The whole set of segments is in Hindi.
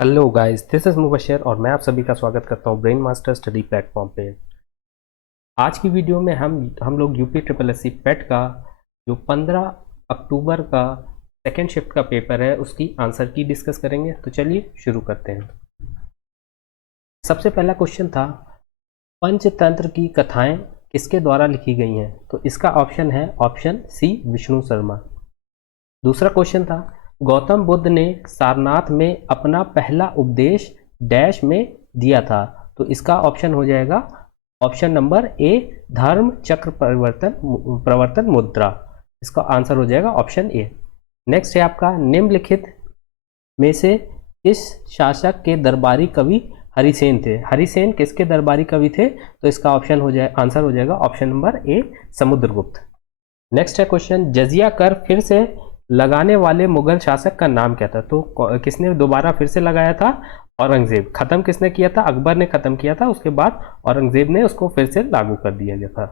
Hello guys, this is Mubashar और मैं आप सभी का स्वागत करता हूं ब्रेन मास्टर स्टडी प्लेटफॉर्म पे। आज की वीडियो में हम लोग यूपी ट्रिपल एस सी पेट का जो 15 अक्टूबर का सेकेंड शिफ्ट का पेपर है उसकी आंसर की डिस्कस करेंगे। तो चलिए शुरू करते हैं। सबसे पहला क्वेश्चन था, पंचतंत्र की कथाएं किसके द्वारा लिखी गई हैं? तो इसका ऑप्शन है ऑप्शन सी, विष्णु शर्मा। दूसरा क्वेश्चन था, गौतम बुद्ध ने सारनाथ में अपना पहला उपदेश डैश में दिया था? तो इसका ऑप्शन हो जाएगा ऑप्शन नंबर ए, धर्म चक्र प्रवर्तन मुद्रा। इसका आंसर हो जाएगा ऑप्शन ए। नेक्स्ट है आपका, निम्नलिखित में से किस शासक के दरबारी कवि हरिसेन थे? हरिसेन किसके दरबारी कवि थे? तो इसका ऑप्शन हो जाए आंसर हो जाएगा option number A, Samudragupta. Next है क्वेश्चन, जजिया कर फिर से लगाने वाले मुगल शासक का नाम क्या था? तो किसने दोबारा फिर से लगाया था? औरंगजेब। खत्म किसने किया था? अकबर ने खत्म किया था, उसके बाद औरंगजेब ने उसको फिर से लागू कर दिया गया था।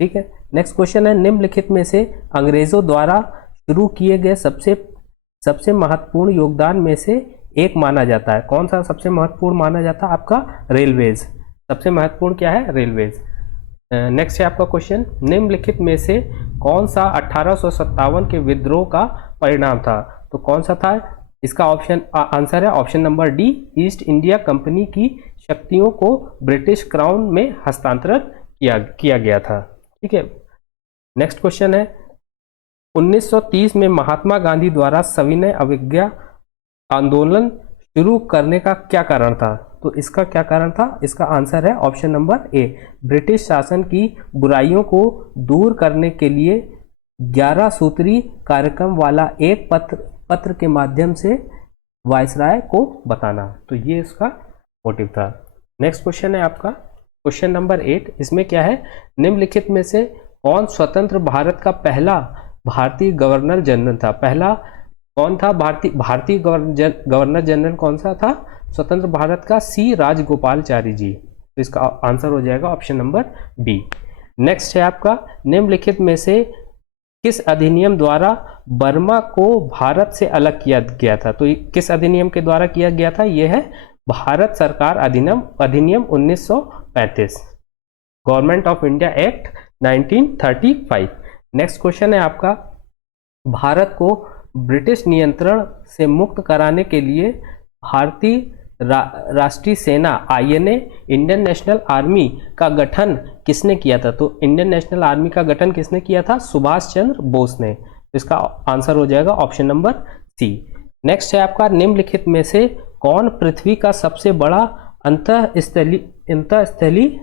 ठीक है। नेक्स्ट क्वेश्चन है, निम्नलिखित में से अंग्रेजों द्वारा शुरू किए गए सबसे महत्वपूर्ण योगदान में से एक माना जाता है? कौन सा सबसे महत्वपूर्ण माना जाता है? आपका रेलवेज। सबसे महत्वपूर्ण क्या है? रेलवेज। नेक्स्ट है आपका क्वेश्चन, निम्नलिखित में से कौन सा 1857 के विद्रोह का परिणाम था? तो कौन सा था? इसका ऑप्शन आंसर है option number D, east India company की शक्तियों को ब्रिटिश क्राउन में हस्तांतरित किया गया था। ठीक है। नेक्स्ट क्वेश्चन है, 1930 में महात्मा गांधी द्वारा सविनय अवज्ञा आंदोलन शुरू करने का क्या कारण था? तो इसका क्या कारण था? इसका आंसर है ऑप्शन नंबर ए, ब्रिटिश शासन की बुराइयों को दूर करने के लिए 11 सूत्री कार्यक्रम वाला एक पत्र के माध्यम से वायसराय को बताना। तो ये इसका मोटिव था। नेक्स्ट क्वेश्चन है आपका क्वेश्चन नंबर 8। इसमें क्या है, निम्नलिखित में से कौन स्वतंत्र भारत का पहला भारतीय गवर्नर जनरल था? पहला कौन था भारतीय गवर्नर जनरल कौन सा था स्वतंत्र भारत का? सी, राजगोपालचारी जी। तो इसका आंसर हो जाएगा ऑप्शन नंबर बी। नेक्स्ट है आपका, निम्नलिखित में से किस अधिनियम द्वारा बर्मा को भारत से अलग किया गया था? तो किस अधिनियम के द्वारा किया गया था? यह है भारत सरकार अधिनियम 1935, government of India act 1935। Next question है आपका, भारत को ब्रिटिश नियंत्रण से मुक्त कराने के लिए भारतीय राष्ट्रीय सेना आईएनए, इंडियन नेशनल आर्मी का गठन किसने किया था? तो इंडियन नेशनल आर्मी का गठन किसने किया था? सुभाष चंद्र बोस ने। तो इसका आंसर हो जाएगा ऑप्शन नंबर सी। नेक्स्ट है आपका, निम्नलिखित में से कौन पृथ्वी का सबसे बड़ा अंतःस्थलीय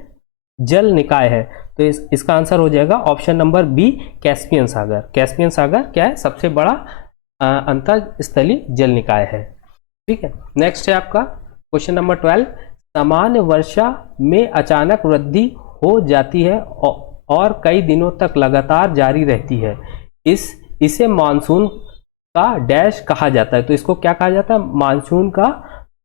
जल निकाय है? तो इसका आंसर हो जाएगा ऑप्शन नंबर बी, कैस्पियन सागर। कैस्पियन सागर क्या है? सबसे बड़ा अंतःस्थलीय जल निकाय है। ठीक है। नेक्स्ट है आपका क्वेश्चन नंबर 12, सामान्य वर्षा में अचानक वृद्धि हो जाती है और कई दिनों तक लगातार जारी रहती है, इसे मानसून का डैश कहा जाता है? तो इसको क्या कहा जाता है? मानसून का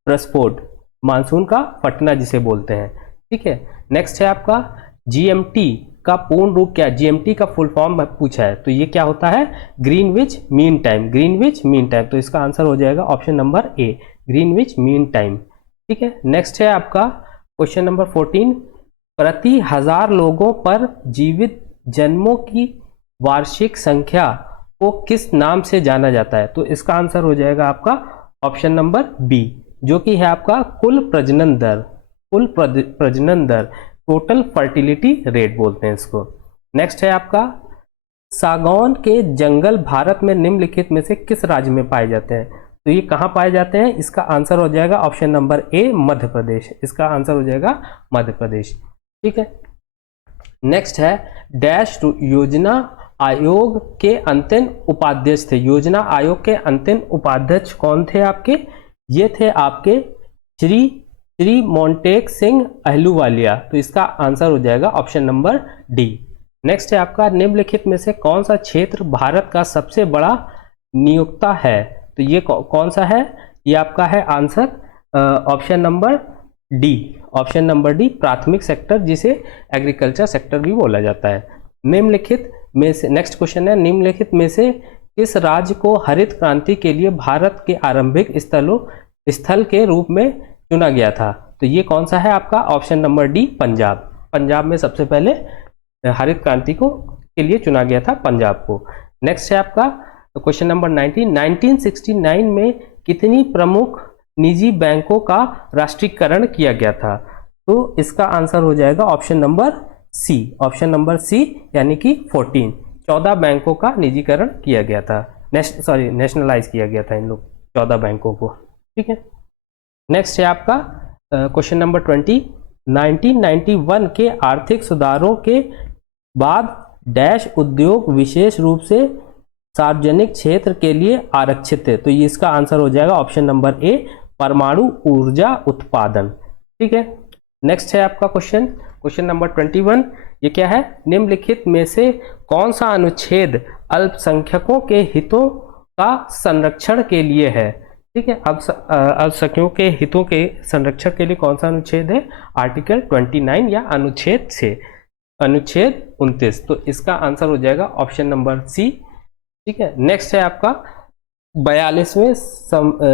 प्रस्फोट, मानसून का फटना जिसे बोलते हैं। ठीक है। नेक्स्ट है आपका, जीएमटी का पूर्ण रूप क्या है? जीएमटी का फुल फॉर्म पूछा है, तो ये क्या होता है? Greenwich mean time. Greenwich mean time. तो इसका आंसर हो जाएगा option number A, Greenwich mean time. ठीक है। नेक्स्ट है आपका क्वेश्चन नंबर 14, प्रति 1000 लोगों पर जीवित जन्मों की वार्षिक संख्या को किस नाम से जाना जाता है? तो इसका आंसर हो जाएगा आपका ऑप्शन नंबर बी, जो कि है आपका कुल प्रजनन दर। कुल प्रजनन दर, टोटल फर्टिलिटी रेट बोलते हैं इसको। नेक्स्ट है आपका, सागौन के जंगल भारत में निम्नलिखित में से किस राज्य में पाए जाते हैं? तो ये कहाँ पाए जाते हैं? इसका आंसर हो जाएगा option number A, Madhya Pradesh. इसका आंसर हो जाएगा मध्य प्रदेश। ठीक है। नेक्स्ट है, डैश योजना आयोग के अंतिम उपाध्यक्ष थे? योजना आयोग के अंतिम उपाध्यक्ष कौन थे आपके? ये थे आपके श्री मोंटेक सिंह अहलूवालिया। तो इसका आंसर हो जाएगा ऑप्शन नंबर डी। नेक्स्ट है आपका, निम्नलिखित में से कौन सा क्षेत्र भारत का सबसे बड़ा नियोक्ता है? तो ये कौन सा है? ये आपका है answer option number D. Option number D, प्राथमिक सेक्टर, जिसे एग्रीकल्चर सेक्टर भी बोला जाता है। निम्नलिखित में से, नेक्स्ट क्वेश्चन है, निम्नलिखित में से किस राज्य को हरित क्रांति के लिए भारत के आरंभिक स्थल के रूप में चुना गया था। तो ये कौन सा है आपका? Option number D, Punjab. Punjab में सबसे पहले हरित क्रांति को के लिए चुना गया था पंजाब को। नेक्स्ट है आपका क्वेश्चन नंबर 1969 में कितनी प्रमुख निजी बैंकों का राष्ट्रीयकरण किया गया था? तो इसका आंसर हो जाएगा option number C. Option number C यानी कि 14 बैंकों का निजीकरण किया गया था, नेशनलाइज किया गया था इन लोग 14 बैंकों को। ठीक है, नेक्स्ट है आपका क्वेश्चन नंबर 20। 1991 के आर्थिक सुधारों के बाद डैश उद्योग विशेष रूप से सार्वजनिक क्षेत्र के लिए आरक्षित है। तो ये इसका आंसर हो जाएगा ऑप्शन नंबर ए, परमाणु ऊर्जा उत्पादन। ठीक है, नेक्स्ट है आपका क्वेश्चन नंबर 21। ये क्या है? निम्नलिखित में से कौन सा अनुच्छेद अल्पसंख्यकों के हितों का संरक्षण के लिए है? ठीक है, अल्पसंख्यकों के हितों के संरक्षण के लिए कौन सा अनुच्छेद है? आर्टिकल 29 या अनुच्छेद 29। तो इसका आंसर हो जाएगा ऑप्शन नंबर सी। ठीक है, नेक्स्ट है आपका 42वें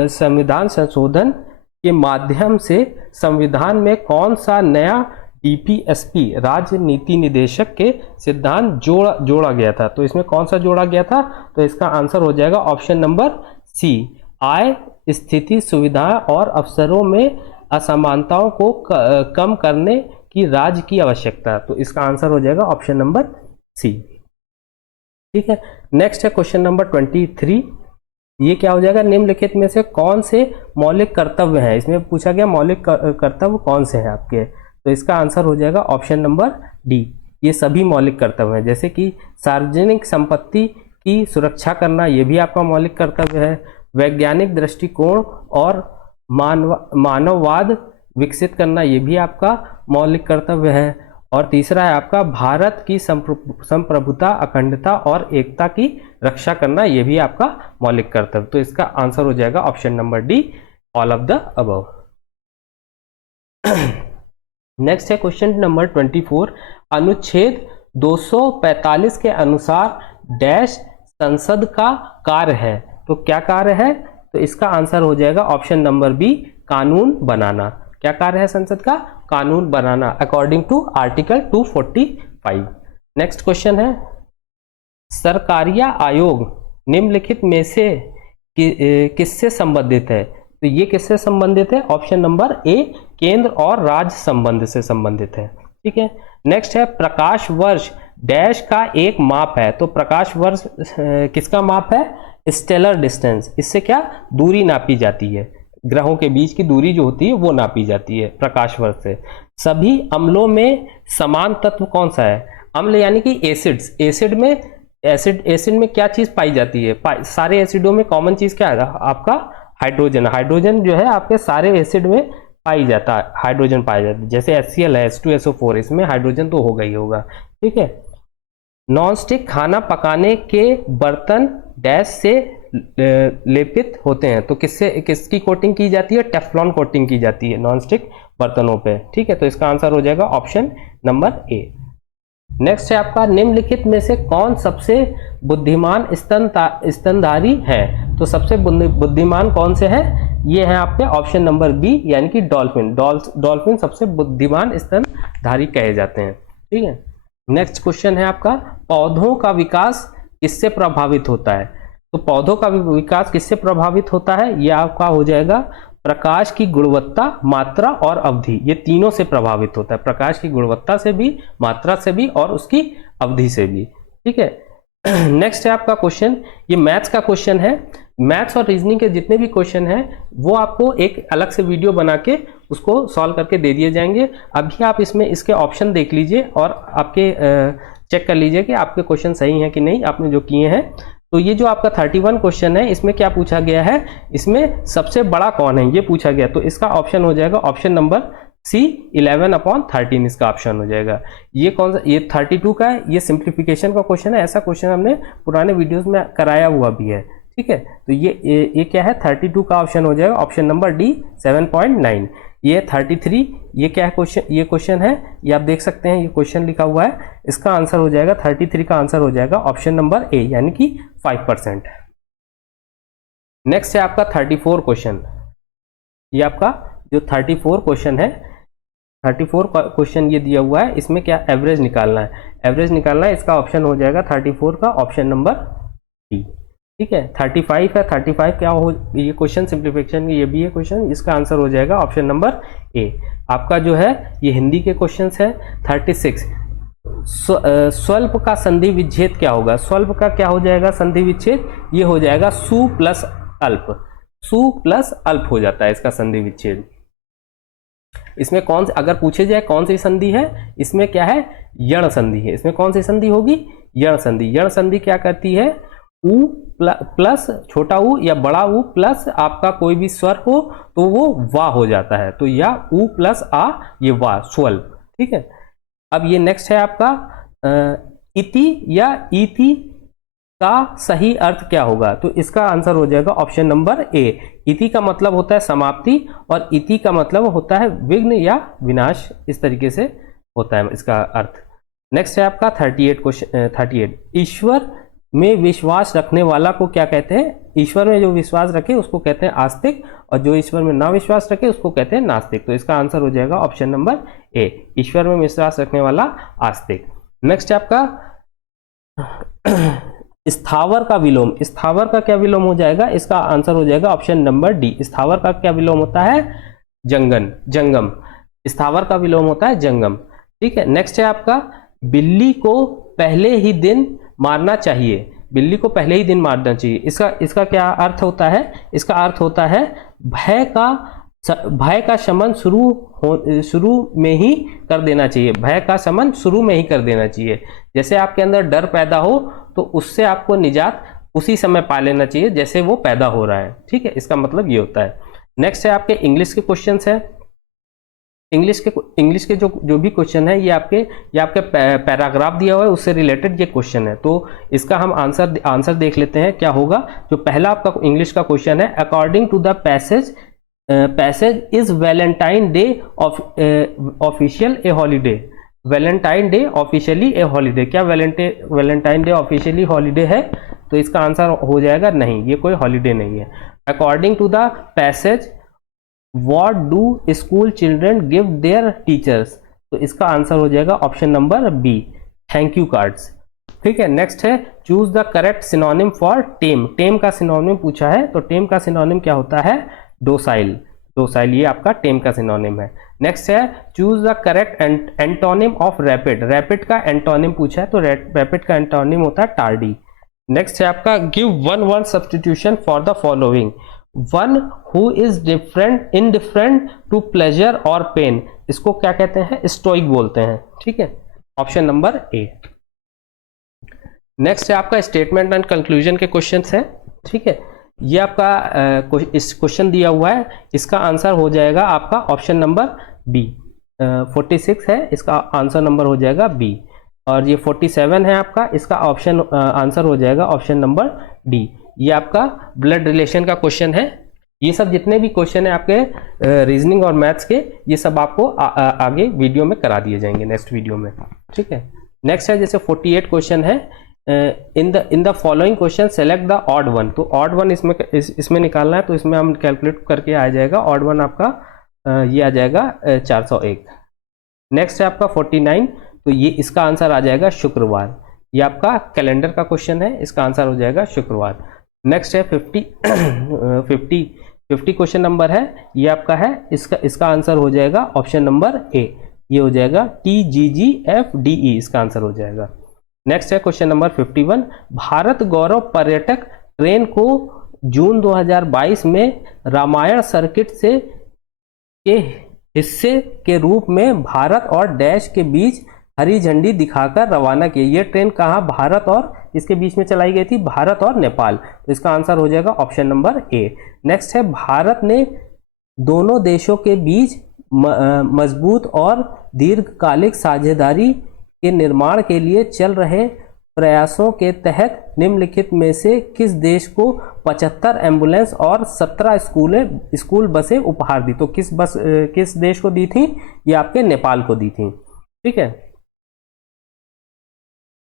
संविधान संशोधन के माध्यम से संविधान में कौन सा नया डीपीएसपी राज्य नीति निदेशक के सिद्धांत जोड़ा गया था? तो इसमें कौन सा जोड़ा गया था? तो इसका आंसर हो जाएगा ऑप्शन नंबर सी, आय, स्थिति, सुविधा और अवसरों में असमानताओं को कम करने की राज्य की आवश्यकता। तो इसका आंसर हो जाएगा ऑप्शन नंबर सी। ठीक है, नेक्स्ट है क्वेश्चन नंबर 23। ये क्या हो जाएगा? निम्नलिखित में से कौन से मौलिक कर्तव्य हैं? इसमें पूछा गया मौलिक कर्तव्य कौन से हैं आपके? तो इसका आंसर हो जाएगा ऑप्शन नंबर डी, ये सभी मौलिक कर्तव्य हैं। जैसे कि सार्वजनिक संपत्ति की सुरक्षा करना, ये भी आपका मौलिक कर्तव्य है। वैज्ञानिक दृष्टिकोण और मानववाद विकसित करना, ये भी आपका मौलिक कर्तव्य है। और तीसरा है आपका भारत की संप्रभुता, अखंडता और एकता की रक्षा करना, ये भी आपका मौलिक कर्तव्य। तो इसका आंसर हो जाएगा option number D, all of the above. Next है क्वेश्चन नंबर 24। अनुच्छेद 245 के अनुसार डैश संसद का कार्य है। तो क्या कार्य है? तो इसका आंसर हो जाएगा ऑप्शन नंबर बी, कानून बनाना। क्या कार्य है संसद का? कानून बनाना, according to article 245। Next question है, सरकारिया आयोग निम्नलिखित में से किससे संबंधित है? तो ये किससे संबंधित है? ऑप्शन नंबर ए, केंद्र और राज्य संबंध से संबंधित है। ठीक है, नेक्स्ट है प्रकाश वर्ष डैश का एक माप है। तो प्रकाश वर्ष किसका माप है? Stellar distance. इससे क्या दूरी नापी जाती है, ग्रहों के बीच की दूरी जो होती है वो नापी जाती है प्रकाश वर्ष से। सभी अम्लों में समान तत्व कौन सा है? अम्ल यानी कि एसिड्स। एसिड में क्या चीज पाई जाती है? सारे एसिडों में कॉमन चीज क्या है आपका? हाइड्रोजन। हाइड्रोजन जो है आपके सारे एसिड में पाई जाता है, हाइड्रोजन पाया जाता है। जैसे HCl है, H2SO4, इसमें हाइड्रोजन तो होगा ही होगा। ठीक है, नॉन स्टिक खाना पकाने के बर्तन डैश से लेपित होते हैं। तो किसकी कोटिंग की जाती है? टेफ्लॉन कोटिंग की जाती है नॉन स्टिक बर्तनों पे। ठीक है, तो इसका आंसर हो जाएगा ऑप्शन नंबर ए। नेक्स्ट है आपका निम्नलिखित में से कौन सबसे बुद्धिमान स्तनधारी है? तो सबसे बुद्धिमान कौन से है? ये है आपके ऑप्शन नंबर बी, यानी कि डॉल्फिन। डॉल्फिन सबसे बुद्धिमान स्तनधारी कहे जाते हैं। ठीक है, नेक्स्ट क्वेश्चन है आपका, पौधों का विकास किससे प्रभावित होता है? तो पौधों का विकास किससे प्रभावित होता है? ये आपका हो जाएगा प्रकाश की गुणवत्ता, मात्रा और अवधि, ये तीनों से प्रभावित होता है। प्रकाश की गुणवत्ता से भी, मात्रा से भी और उसकी अवधि से भी। ठीक है, नेक्स्ट है आपका क्वेश्चन, ये मैथ्स का क्वेश्चन है। मैथ्स और रीजनिंग के जितने भी क्वेश्चन हैं वो आपको एक अलग से वीडियो बना के उसको सॉल्व करके दे दिए जाएंगे। अभी आप इसमें इसके ऑप्शन देख लीजिए और आपके चेक कर लीजिए कि आपके क्वेश्चन सही हैं कि नहीं, आपने जो किए हैं। तो ये जो आपका 31 क्वेश्चन है, इसमें क्या पूछा गया है? इसमें सबसे बड़ा कौन है ये पूछा गया। तो इसका ऑप्शन हो जाएगा ऑप्शन नंबर सी, 11/13 इसका ऑप्शन हो जाएगा। ये कौन सा? ये 32 का है, ये सिंप्लीफिकेशन का क्वेश्चन है। ऐसा क्वेश्चन हमने पुराने वीडियोस में कराया हुआ भी है। ठीक है, तो ये क्या है? 32 का ऑप्शन हो जाएगा ऑप्शन नंबर डी, 7.9। ये 33, ये क्या है क्वेश्चन? ये क्वेश्चन है, ये आप देख सकते हैं, ये क्वेश्चन लिखा हुआ है। इसका आंसर हो जाएगा 33 का आंसर हो जाएगा ऑप्शन नंबर ए, यानी कि 5%। नेक्स्ट है आपका 34 क्वेश्चन। ये आपका जो 34 क्वेश्चन है, 34 क्वेश्चन ये दिया हुआ है, इसमें क्या एवरेज निकालना है, एवरेज निकालना है। इसका ऑप्शन हो जाएगा 34 का ऑप्शन नंबर डी। ठीक है, 35 है, 35 क्या हो, ये क्वेश्चन सिंप्लीफिकेशन ये भी है क्वेश्चन, इसका आंसर हो जाएगा ऑप्शन नंबर ए। आपका जो है ये हिंदी के क्वेश्चंस है। 36 स्वल्प का संधि विच्छेद क्या होगा, स्वल्प का क्या हो जाएगा संधि विच्छेद, ये हो जाएगा सु प्लस अल्प, सु प्लस अल्प हो जाता है इसका संधि विच्छेद। इसमें कौन से, अगर पूछे जाए कौन सी संधि है, इसमें क्या है, यण संधि है। इसमें कौन सी संधि होगी, यण संधि। यण संधि क्या करती है, उ प्लस छोटा उ या बड़ा उ प्लस आपका कोई भी स्वर हो तो वो वा हो जाता है, तो या उ प्लस आ, ये वा, स्वल्प। ठीक है, अब ये नेक्स्ट है आपका इति या इति का सही अर्थ क्या होगा, तो इसका आंसर हो जाएगा ऑप्शन नंबर ए। इति का मतलब होता है समाप्ति और इति का मतलब होता है विघ्न या विनाश, इस तरीके से होता है इसका अर्थ। नेक्स्ट है आपका 38 क्वेश्चन 38, ईश्वर में विश्वास रखने वाला को क्या कहते हैं, ईश्वर में जो विश्वास रखे उसको कहते हैं आस्तिक, और जो ईश्वर में ना विश्वास रखे उसको कहते हैं नास्तिक। तो इसका आंसर हो जाएगा ऑप्शन नंबर ए, ईश्वर में विश्वास रखने वाला आस्तिक। नेक्स्ट है आपका स्थावर का विलोम, स्थावर का क्या विलोम हो जाएगा, इसका आंसर हो जाएगा ऑप्शन नंबर डी। स्थावर का क्या विलोम होता है, जंगन, जंगम। स्थावर का विलोम होता है जंगम। ठीक है, नेक्स्ट है आपका बिल्ली को पहले ही दिन मारना चाहिए, बिल्ली को पहले ही दिन मारना चाहिए। इसका क्या अर्थ होता है, इसका अर्थ होता है भय का शमन शुरू में ही कर देना चाहिए, भय का शमन शुरू में ही कर देना चाहिए। जैसे आपके अंदर डर पैदा हो तो उससे आपको निजात उसी समय पा लेना चाहिए जैसे वो पैदा हो रहा है। ठीक है, इसका मतलब ये होता है। नेक्स्ट है आपके इंग्लिश के क्वेश्चंस है। इंग्लिश के जो भी क्वेश्चन है ये आपके पैराग्राफ दिया हुआ है उससे रिलेटेड ये क्वेश्चन है, तो इसका हम आंसर देख लेते हैं क्या होगा। जो पहला आपका इंग्लिश का क्वेश्चन है, according to the passage is Valentine Day official a holiday, Valentine Day officially a holiday, क्या वैलेंटाइन डे ऑफिशियली हॉलीडे है, तो इसका आंसर हो जाएगा नहीं, ये कोई हॉलीडे नहीं है। According to the passage what do school children give their teachers, तो इसका आंसर हो जाएगा option number B, thank you cards. ठीक है, नेक्स्ट है choose the correct synonym for tame, tame का सिनोनिम पूछा है, तो टेम का सिनोनिम क्या होता है, डोसाइल, डोसाइल ये आपका टेम का सिनोनिम है। नेक्स्ट है choose the correct antonym of rapid, rapid का एंटोनिम पूछा है तो रैपिड का एंटोनिम होता है टार्डी। नेक्स्ट है आपका give one word substitution for the following, one who is different indifferent to pleasure और पेन, इसको क्या कहते हैं, स्टोइक बोलते हैं। ठीक है, ऑप्शन नंबर ए। नेक्स्ट है आपका स्टेटमेंट एंड कंक्लूजन के क्वेश्चंस है। ठीक है, ये आपका इस क्वेश्चन दिया हुआ है, इसका आंसर हो जाएगा आपका ऑप्शन नंबर बी। 46 है, इसका आंसर नंबर हो जाएगा बी, और ये 47 है आपका, इसका ऑप्शन आंसर हो जाएगा ऑप्शन नंबर डी। ये आपका ब्लड रिलेशन का क्वेश्चन है। ये सब जितने भी क्वेश्चन है आपके रीजनिंग और मैथ्स के, ये सब आपको आगे वीडियो में करा दिए जाएंगे नेक्स्ट वीडियो में। ठीक है, नेक्स्ट है जैसे 48 क्वेश्चन है, in the following question select the odd one, तो ऑड वन इसमें निकालना है, तो इसमें हम कैलकुलेट करके आ जाएगा, ऑड वन आपका ये आ जाएगा 401। नेक्स्ट है आपका 49, तो ये इसका आंसर आ जाएगा शुक्रवार, ये आपका कैलेंडर का क्वेश्चन है, इसका आंसर हो जाएगा शुक्रवार। नेक्स्ट है 50 क्वेश्चन नंबर है, ये आपका है, इसका आंसर हो जाएगा ऑप्शन नंबर ए, ये हो जाएगा TGGFDE, इसका आंसर हो जाएगा। नेक्स्ट है क्वेश्चन नंबर 51, भारत गौरव पर्यटक ट्रेन को जून 2022 में रामायण सर्किट से के हिस्से के रूप में भारत और डैश के बीच हरी झंडी दिखाकर रवाना की। ये ट्रेन कहाँ, भारत और इसके बीच में चलाई गई थी, भारत और नेपाल, तो इसका आंसर हो जाएगा ऑप्शन नंबर ए। नेक्स्ट है भारत ने दोनों देशों के बीच मजबूत और दीर्घकालिक साझेदारी के निर्माण के लिए चल रहे प्रयासों के तहत निम्नलिखित में से किस देश को 75 एम्बुलेंस और 17 स्कूल बसें उपहार दी, तो किस देश को दी थी, ये आपके नेपाल को दी थी। ठीक है,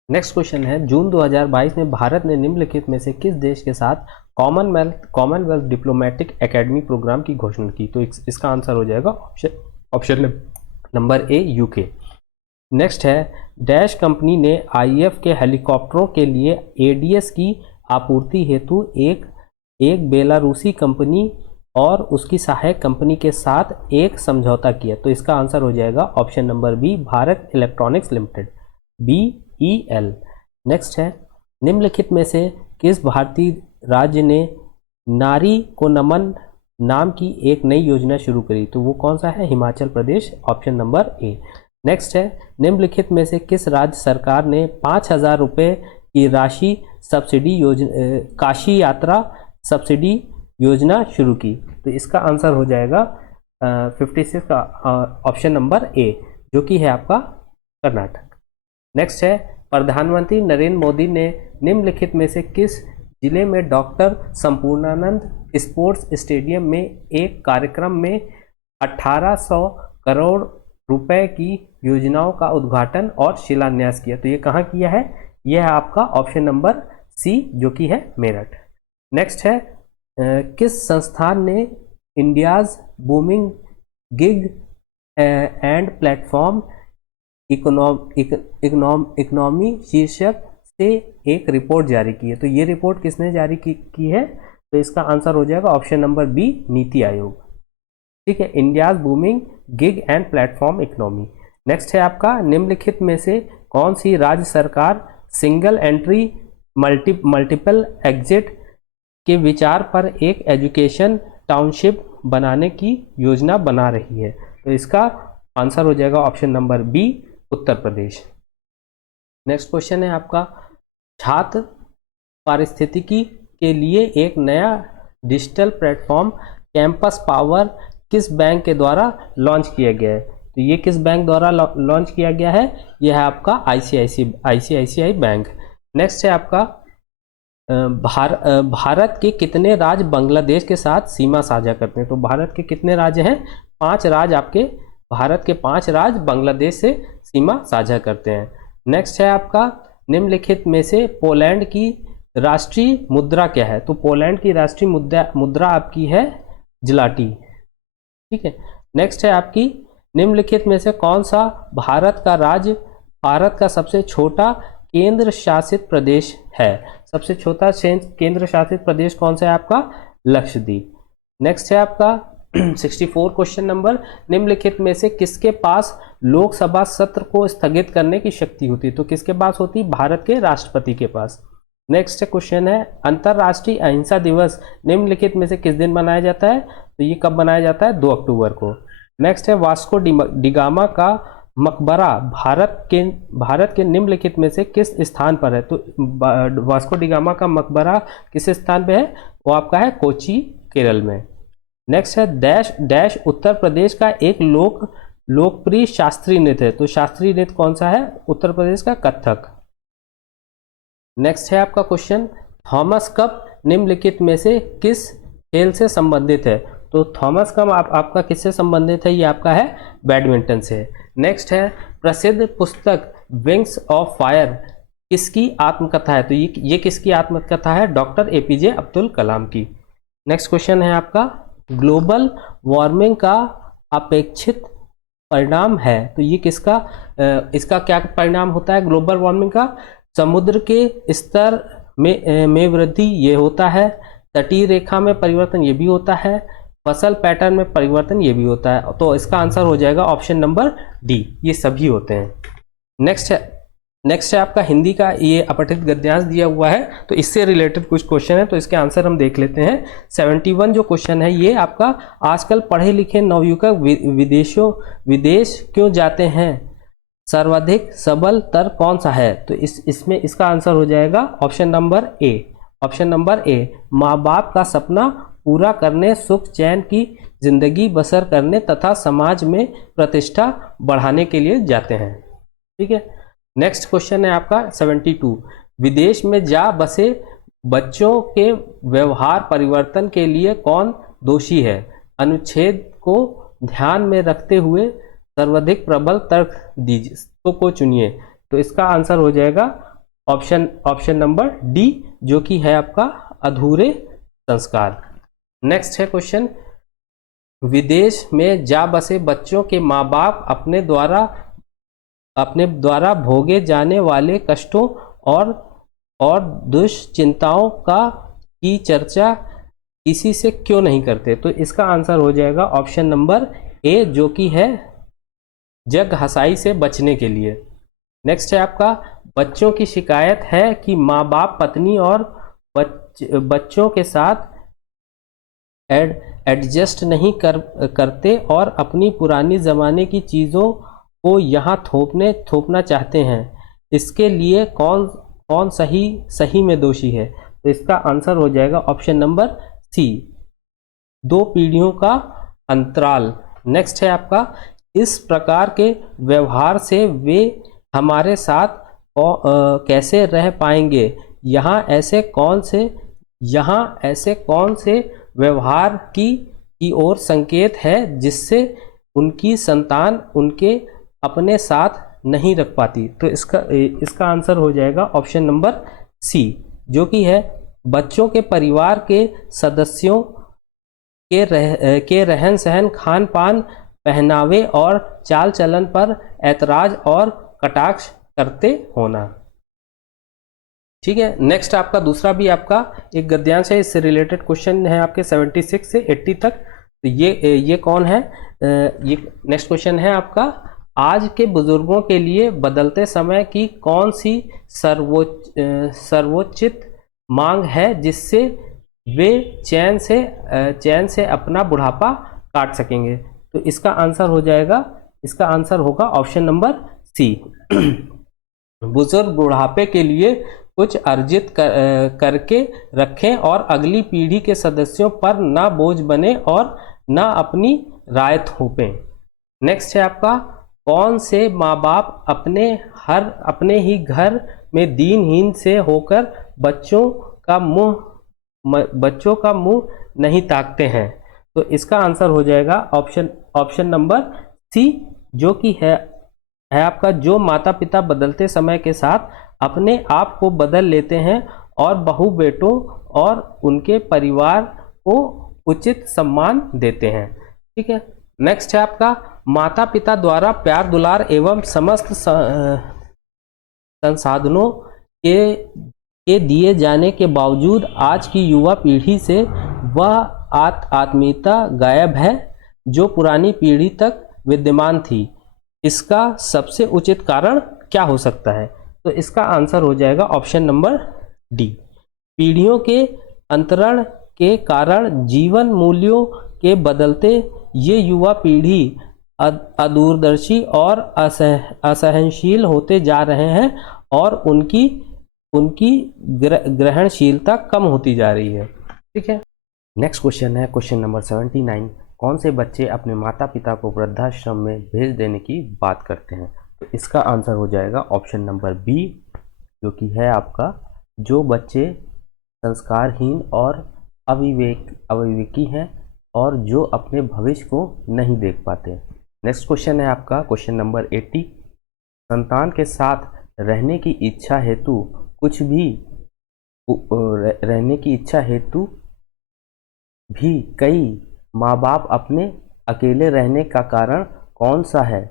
नेक्स्ट क्वेश्चन है, जून 2022 में भारत ने निम्नलिखित में से किस देश के साथ कॉमनवेल्थ डिप्लोमेटिक एकेडमी प्रोग्राम की घोषणा की? तो इसका आंसर हो जाएगा option number A, UK. Next है, डैश कंपनी ने आईएफ के हेलीकॉप्टरों के लिए एडीएस की आपूर्ति हेतु एक बेलारूसी कंपनी और उसकी सहायक कंपनी के साथ एक समझौता किया। तो इसका आंसर हो जाएगा option number B, Bharat electronics limited, BEL। Next है, निम्नलिखित में से किस भारतीय राज्य ने नारी को नमन नाम की एक नई योजना शुरू करी? तो वो कौन सा है? Himachal Pradesh, option number A. Next है, निम्नलिखित में से किस राज्य सरकार ने 5,000 रुपये की राशि सब्सिडी योजना काशी यात्रा सब्सिडी योजना शुरू की? तो इसका आंसर हो जाएगा 56 का ऑप्शन नंबर ए, जो कि है आपका कर्नाटक। नेक्स्ट है, प्रधानमंत्री नरेंद्र मोदी ने निम्नलिखित में से किस जिले में डॉक्टर संपूर्णानंद स्पोर्ट्स स्टेडियम में एक कार्यक्रम में 1800 करोड़ रुपए की योजनाओं का उद्घाटन और शिलान्यास किया? तो ये कहाँ किया है? यह है आपका ऑप्शन नंबर सी, जो कि है मेरठ। नेक्स्ट है, किस संस्थान ने India's booming gig and platform economy शीर्षक से एक रिपोर्ट जारी की है? तो ये रिपोर्ट किसने जारी की है? तो इसका आंसर हो जाएगा option number B, NITI Aayog. ठीक है, India's booming gig and platform economy. Next है आपका, निम्नलिखित में से कौन सी राज्य सरकार सिंगल एंट्री मल्टीपल एग्जिट के विचार पर एक एजुकेशन टाउनशिप बनाने की योजना बना रही है? तो इसका आंसर हो जाएगा option number B, Uttar Pradesh. Next question है आपका, छात्र पारिस्थितिकी के लिए एक नया डिजिटल प्लेटफॉर्म कैंपस पावर किस बैंक के द्वारा लॉन्च किया गया है? तो ये किस बैंक द्वारा लॉन्च किया गया है? यह है आपका ICICI बैंक। नेक्स्ट है आपका, भारत के कितने राज्य बांग्लादेश के साथ सीमा साझा करते हैं? तो भारत के कितने राज्य हैं? 5 राज्य आपके भारत के 5 राज्य बांग्लादेश से सीमा साझा करते हैं। नेक्स्ट है आपका, निम्नलिखित में से पोलैंड की राष्ट्रीय मुद्रा क्या है? तो पोलैंड की राष्ट्रीय मुद्रा आपकी है जिलाटी। ठीक है। नेक्स्ट है आपकी, निम्नलिखित में से कौन सा भारत का सबसे छोटा केंद्र शासित प्रदेश है? सबसे छोटा केंद्र शासित प्रदेश कौन सा है आपका? लक्षद्वीप। नेक्स्ट है आपका 64 क्वेश्चन नंबर, निम्नलिखित में से किसके पास लोकसभा सत्र को स्थगित करने की शक्ति होती है? तो किसके पास होती है? भारत के राष्ट्रपति के पास। नेक्स्ट क्वेश्चन है, अंतर्राष्ट्रीय अहिंसा दिवस निम्नलिखित में से किस दिन मनाया जाता है? तो ये कब मनाया जाता है? 2 अक्टूबर को। नेक्स्ट है, वास्को डिगामा का मकबरा भारत के निम्नलिखित में से किस स्थान पर है? तो वास्को डिगामा का मकबरा किस स्थान पे है? वो आपका है कोची, केरल में। नेक्स्ट है, डैश उत्तर प्रदेश का एक लोकप्रिय शास्त्रीय नृत्य है। तो शास्त्रीय नृत्य कौन सा है? उत्तर प्रदेश का कथक। नेक्स्ट है आपका क्वेश्चन, थॉमस कप निम्नलिखित में से किस खेल से संबंधित है? तो थॉमस कप आपका किससे संबंधित है? ये आपका है बैडमिंटन से। नेक्स्ट है, प्रसिद्ध पुस्तक विंग्स ऑफ फायर किसकी आत्मकथा है? तो ये किसकी आत्मकथा है? डॉक्टर APJ अब्दुल कलाम की। नेक्स्ट क्वेश्चन है आपका, ग्लोबल वार्मिंग का अपेक्षित परिणाम है। तो ये इसका क्या परिणाम होता है? ग्लोबल वार्मिंग का समुद्र के स्तर में वृद्धि ये होता है, तटीय रेखा में परिवर्तन ये भी होता है, फसल पैटर्न में परिवर्तन ये भी होता है। तो इसका आंसर हो जाएगा ऑप्शन नंबर डी, ये सभी होते हैं। नेक्स्ट है आपका हिंदी का ये अपठित गद्यांश दिया हुआ है, तो इससे रिलेटेड कुछ क्वेश्चन है, तो इसके आंसर हम देख लेते हैं। 71 जो क्वेश्चन है ये आपका, आजकल पढ़े लिखे नवयुवक विदेश क्यों जाते हैं? सर्वाधिक सबल तर्क कौन सा है? तो इसमें इसका आंसर हो जाएगा ऑप्शन नंबर ए, माँ बाप का सपना पूरा करने, सुख चैन की जिंदगी बसर करने तथा समाज में प्रतिष्ठा बढ़ाने के लिए जाते हैं। ठीक है। नेक्स्ट क्वेश्चन है आपका 72, विदेश में जा बसे बच्चों के व्यवहार परिवर्तन के लिए कौन दोषी है? अनुच्छेद को ध्यान में रखते हुए सर्वाधिक प्रबल तर्क दीजिए, तो को चुनिए। तो इसका आंसर हो जाएगा ऑप्शन नंबर डी, जो कि है आपका अधूरे संस्कार। नेक्स्ट है क्वेश्चन, विदेश में जा बसे बच्चों के माँ बाप अपने द्वारा भोगे जाने वाले कष्टों और दुश्चिंताओं की चर्चा किसी से क्यों नहीं करते? तो इसका आंसर हो जाएगा ऑप्शन नंबर ए, जो कि है जग हंसाई से बचने के लिए। नेक्स्ट है आपका, बच्चों की शिकायत है कि माँ बाप पत्नी और बच्चों के साथ एडजस्ट नहीं करते और अपनी पुरानी ज़माने की चीज़ों को यहाँ थोपना चाहते हैं। इसके लिए कौन सही में दोषी है? तो इसका आंसर हो जाएगा ऑप्शन नंबर सी, 2 पीढ़ियों का अंतराल। नेक्स्ट है आपका, इस प्रकार के व्यवहार से वे हमारे साथ कैसे रह पाएंगे? यहाँ ऐसे कौन से व्यवहार की ओर संकेत है जिससे उनकी संतान उनके अपने साथ नहीं रख पाती? तो इसका आंसर हो जाएगा ऑप्शन नंबर सी, जो कि है बच्चों के परिवार के सदस्यों के रहन सहन, खान पान, पहनावे और चाल चलन पर ऐतराज और कटाक्ष करते होना। ठीक है, नेक्स्ट आपका दूसरा भी आपका एक गद्यांश है, इससे रिलेटेड क्वेश्चन है आपके 76 से 80 तक। तो ये कौन है? ये नेक्स्ट क्वेश्चन है आपका, आज के बुजुर्गों के लिए बदलते समय की कौन सी सर्वोचित मांग है जिससे वे चैन से अपना बुढ़ापा काट सकेंगे? तो इसका आंसर होगा ऑप्शन नंबर सी, बुजुर्ग बुढ़ापे के लिए कुछ अर्जित करके रखें और अगली पीढ़ी के सदस्यों पर ना बोझ बने और ना अपनी राय थोपें। नेक्स्ट है आपका, कौन से माँ बाप अपने ही घर में दीनहीन से होकर बच्चों का मुंह नहीं ताकते हैं? तो इसका आंसर हो जाएगा ऑप्शन नंबर सी, जो कि है आपका, जो माता पिता बदलते समय के साथ अपने आप को बदल लेते हैं और बहू बेटों और उनके परिवार को उचित सम्मान देते हैं। ठीक है, नेक्स्ट है आपका, माता पिता द्वारा प्यार दुलार एवं समस्त संसाधनों के दिए जाने के बावजूद आज की युवा पीढ़ी से वह आत्मीयता गायब है जो पुरानी पीढ़ी तक विद्यमान थी। इसका सबसे उचित कारण क्या हो सकता है? तो इसका आंसर हो जाएगा ऑप्शन नंबर डी, पीढ़ियों के अंतरण के कारण जीवन मूल्यों के बदलते ये युवा पीढ़ी अदूरदर्शी और असहनशील होते जा रहे हैं और उनकी ग्रहणशीलता कम होती जा रही है। ठीक है, नेक्स्ट क्वेश्चन है क्वेश्चन नंबर 79, कौन से बच्चे अपने माता पिता को वृद्धाश्रम में भेज देने की बात करते हैं? तो इसका आंसर हो जाएगा ऑप्शन नंबर बी, जो कि है आपका, जो बच्चे संस्कारहीन और अविवेकी हैं और जो अपने भविष्य को नहीं देख पाते। नेक्स्ट क्वेश्चन है आपका क्वेश्चन नंबर 80, संतान के साथ रहने की इच्छा हेतु भी कई माँ बाप अपने अकेले रहने का कारण कौन सा है?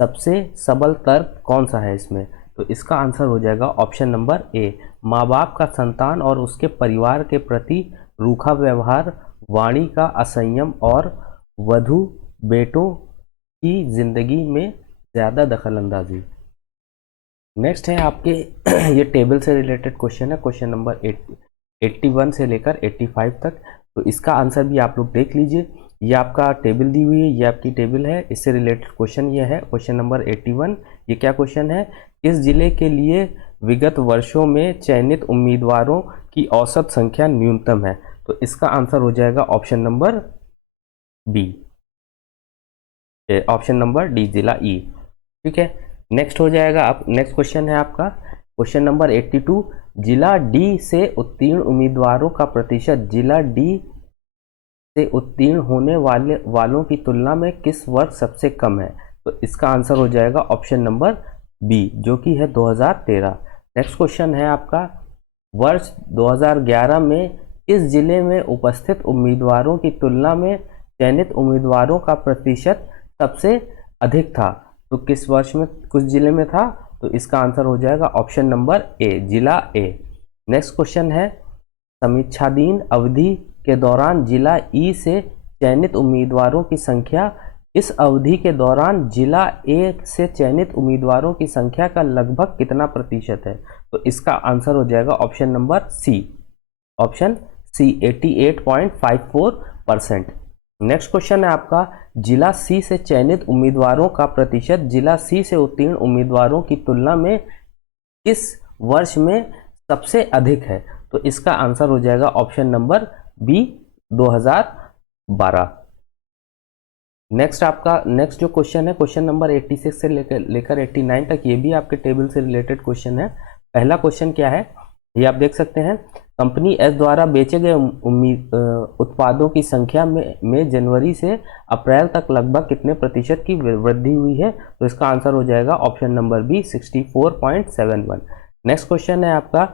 सबसे सबल तर्क कौन सा है इसमें? तो इसका आंसर हो जाएगा ऑप्शन नंबर ए, माँ बाप का संतान और उसके परिवार के प्रति रूखा व्यवहार, वाणी का असंयम और वधू बेटों की जिंदगी में ज़्यादा दखलंदाजी। नेक्स्ट है आपके ये टेबल से रिलेटेड क्वेश्चन है, क्वेश्चन नंबर 81 से लेकर 85 तक। तो इसका आंसर भी आप लोग देख लीजिए, ये आपका टेबल दी हुई है, ये आपकी टेबल है, इससे रिलेटेड क्वेश्चन ये है क्वेश्चन नंबर 81। ये क्या क्वेश्चन है? इस जिले के लिए विगत वर्षों में चयनित उम्मीदवारों की औसत संख्या न्यूनतम है। तो इसका आंसर हो जाएगा option number B, option number D, जिला ई। ठीक है, नेक्स्ट हो जाएगा आप, नेक्स्ट क्वेश्चन है आपका क्वेश्चन नंबर 82, जिला डी से उत्तीर्ण उम्मीदवारों का प्रतिशत जिला डी से उत्तीर्ण होने वालों की तुलना में किस वर्ष सबसे कम है? तो इसका आंसर हो जाएगा ऑप्शन नंबर बी, जो कि है 2013। नेक्स्ट क्वेश्चन है आपका, वर्ष 2011 में किस जिले में उपस्थित उम्मीदवारों की तुलना में चयनित उम्मीदवारों का प्रतिशत सबसे अधिक था? तो किस वर्ष में कुछ जिले में था? तो इसका आंसर हो जाएगा ऑप्शन नंबर ए, जिला ए। नेक्स्ट क्वेश्चन है, समीक्षाधीन अवधि के दौरान जिला ई से चयनित उम्मीदवारों की संख्या इस अवधि के दौरान जिला ए से चयनित उम्मीदवारों की संख्या का लगभग कितना प्रतिशत है? तो इसका आंसर हो जाएगा option number C, option C 88.54%। Next question है आपका, जिला सी से चयनित उम्मीदवारों का प्रतिशत जिला सी से उत्तीर्ण उम्मीदवारों की तुलना में किस वर्ष में सबसे अधिक है? तो इसका आंसर हो जाएगा ऑप्शन नंबर बी, 2012। नेक्स्ट जो क्वेश्चन है, क्वेश्चन नंबर 86 से लेकर 89 तक, ये भी आपके टेबल से रिलेटेड क्वेश्चन है। पहला क्वेश्चन क्या है, ये आप देख सकते हैं, कंपनी एस द्वारा बेचे गए उत्पादों की संख्या में जनवरी से अप्रैल तक लगभग कितने प्रतिशत की वृद्धि हुई है? तो इसका आंसर हो जाएगा option number B, 64.71। Next question है आपका,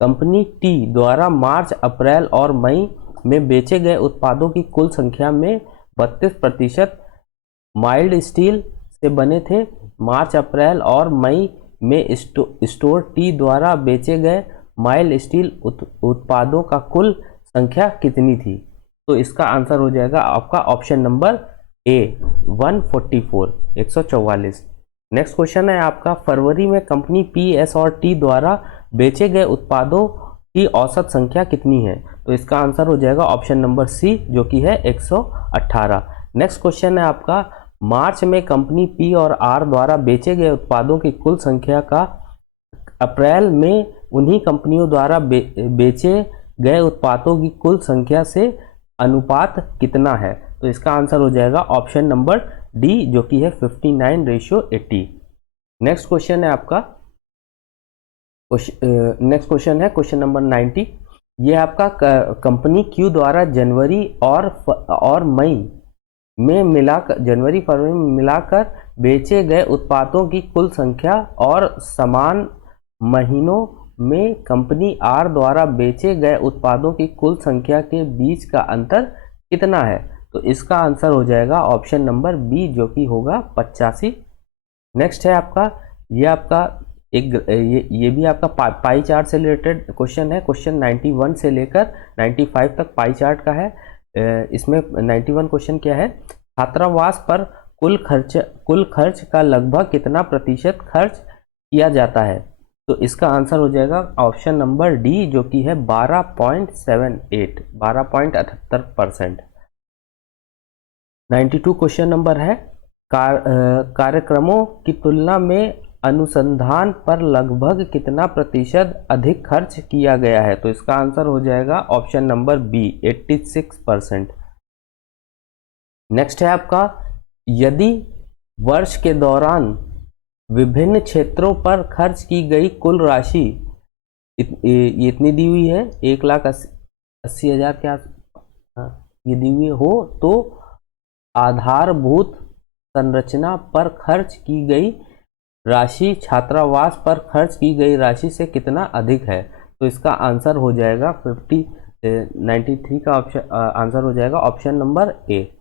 कंपनी टी द्वारा मार्च, अप्रैल और मई में बेचे गए उत्पादों की कुल संख्या में 32% माइल्ड स्टील से बने थे। मार्च, अप्रैल और मई में स्टोर टी द्वारा बेचे गए माइल्ड स्टील उत्पादों का कुल संख्या कितनी थी? तो इसका आंसर हो जाएगा आपका option number A, 144, 144। Next question है आपका, फरवरी में कंपनी पी, एस और टी द्वारा बेचे गए उत्पादों की औसत संख्या कितनी है? तो इसका आंसर हो जाएगा ऑप्शन नंबर सी, जो कि है 118। नेक्स्ट क्वेश्चन है आपका, मार्च में कंपनी पी और आर द्वारा बेचे गए उत्पादों की कुल संख्या का अप्रैल में उन्हीं कंपनियों द्वारा बेचे गए उत्पादों की कुल संख्या से अनुपात कितना है? तो इसका आंसर हो जाएगा ऑप्शन नंबर डी, जो कि है 59:80। नेक्स्ट क्वेश्चन है आपका, नेक्स्ट क्वेश्चन है क्वेश्चन नंबर 90। ये आपका कंपनी क्यू द्वारा जनवरी और मई में मिलाकर, जनवरी फरवरी में मिलाकर बेचे गए उत्पादों की कुल संख्या और समान महीनों में कंपनी आर द्वारा बेचे गए उत्पादों की कुल संख्या के बीच का अंतर कितना है? तो इसका आंसर हो जाएगा ऑप्शन नंबर बी, जो कि होगा 85। नेक्स्ट है आपका, ये आपका ये भी आपका पाई चार्ट से रिलेटेड क्वेश्चन है। क्वेश्चन 91 से लेकर 95 तक पाई चार्ट का है। इसमें 91 क्वेश्चन क्या है, छात्रावास पर कुल खर्च का लगभग कितना प्रतिशत खर्च किया जाता है? तो इसका आंसर हो जाएगा ऑप्शन नंबर डी, जो कि है 12.78%। 92 क्वेश्चन नंबर है, कार्यक्रमों की तुलना में अनुसंधान पर लगभग कितना प्रतिशत अधिक खर्च किया गया है? तो इसका आंसर हो जाएगा ऑप्शन नंबर बी, 86%। नेक्स्ट है आपका, यदि वर्ष के दौरान विभिन्न क्षेत्रों पर खर्च की गई कुल राशि ये इतनी दी हुई है, 1,80,000 के ये दी हुई हो, तो आधारभूत संरचना पर खर्च की गई राशि छात्रावास पर खर्च की गई राशि से कितना अधिक है? तो इसका आंसर हो जाएगा 93 का आंसर हो जाएगा ऑप्शन नंबर ए,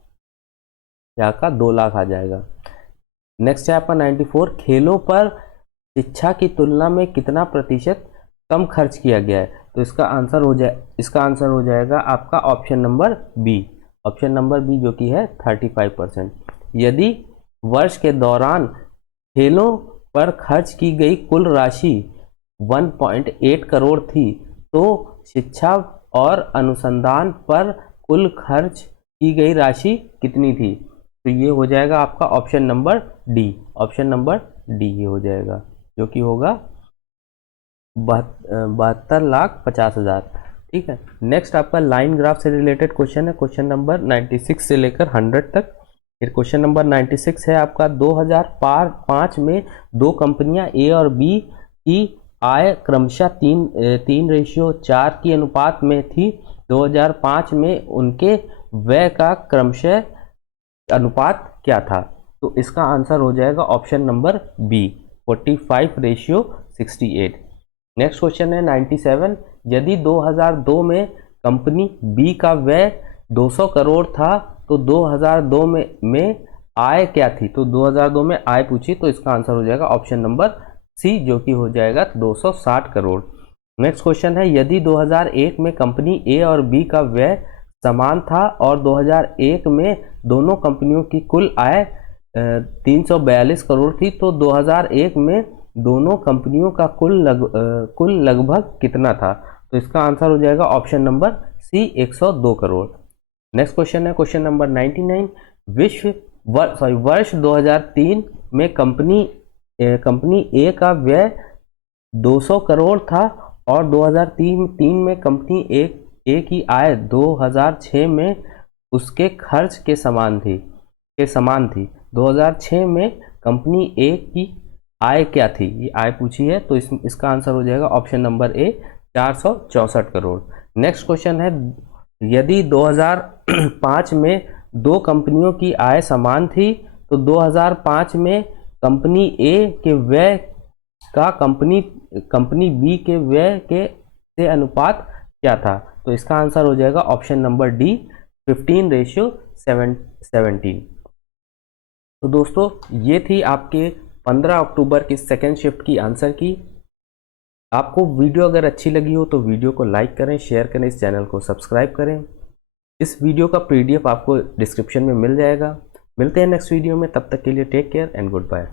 यहाँ का 2 लाख आ जाएगा। नेक्स्ट है आपका 94, खेलों पर शिक्षा की तुलना में कितना प्रतिशत कम खर्च किया गया है? तो इसका आंसर हो जाएगा आपका ऑप्शन नंबर बी, जो कि है 35%। यदि वर्ष के दौरान खेलों पर खर्च की गई कुल राशि 1.8 करोड़ थी, तो शिक्षा और अनुसंधान पर कुल खर्च की गई राशि कितनी थी? तो ये हो जाएगा आपका ऑप्शन नंबर डी, ये हो जाएगा, जो कि होगा 72,50,000। ठीक है। नेक्स्ट आपका लाइन ग्राफ से रिलेटेड क्वेश्चन है, क्वेश्चन नंबर 96 से लेकर 100 तक। फिर क्वेश्चन नंबर 96 है आपका, 2005 में दो कंपनियां ए और बी की आय क्रमशः 3:4 की अनुपात में थी। 2005 में उनके व्यय का क्रमशः अनुपात क्या था? तो इसका आंसर हो जाएगा option number B, 45:68। Next question है 97, यदि 2002 में कंपनी बी का व्यय 200 करोड़ था तो 2002 में आय क्या थी। तो 2002 में आय पूछी तो इसका आंसर हो जाएगा ऑप्शन नंबर सी, जो कि हो जाएगा 260 करोड़। नेक्स्ट क्वेश्चन है, यदि 2001 में कंपनी ए और बी का व्यय समान था और 2001 में दोनों कंपनियों की कुल आय 342 करोड़ थी तो 2001 में दोनों कंपनियों का कुल लगभग कितना था। तो इसका आंसर हो जाएगा option number C, 102 crore. Next question है क्वेश्चन नंबर 99, वर्ष 2003 में कंपनी ए का व्यय 200 करोड़ था और 2003 में कंपनी ए की आय 2006 में उसके खर्च के समान थी। 2006 में कंपनी ए की आय क्या थी, ये आय पूछी है तो इसका आंसर हो जाएगा option number A, 464 crore. Next question है, यदि 2005 में दो कंपनियों की आय समान थी तो 2005 में कंपनी ए के व्यय का कंपनी बी के व्यय के से अनुपात क्या था। तो इसका आंसर हो जाएगा ऑप्शन नंबर डी, 15:17। तो दोस्तों ये थी आपके 15 अक्टूबर की सेकेंड शिफ्ट की आंसर की। आपको वीडियो अगर अच्छी लगी हो तो वीडियो को लाइक करें, शेयर करें, इस चैनल को सब्सक्राइब करें। इस वीडियो का PDF आपको डिस्क्रिप्शन में मिल जाएगा। मिलते हैं नेक्स्ट वीडियो में, तब तक के लिए take care and good bye.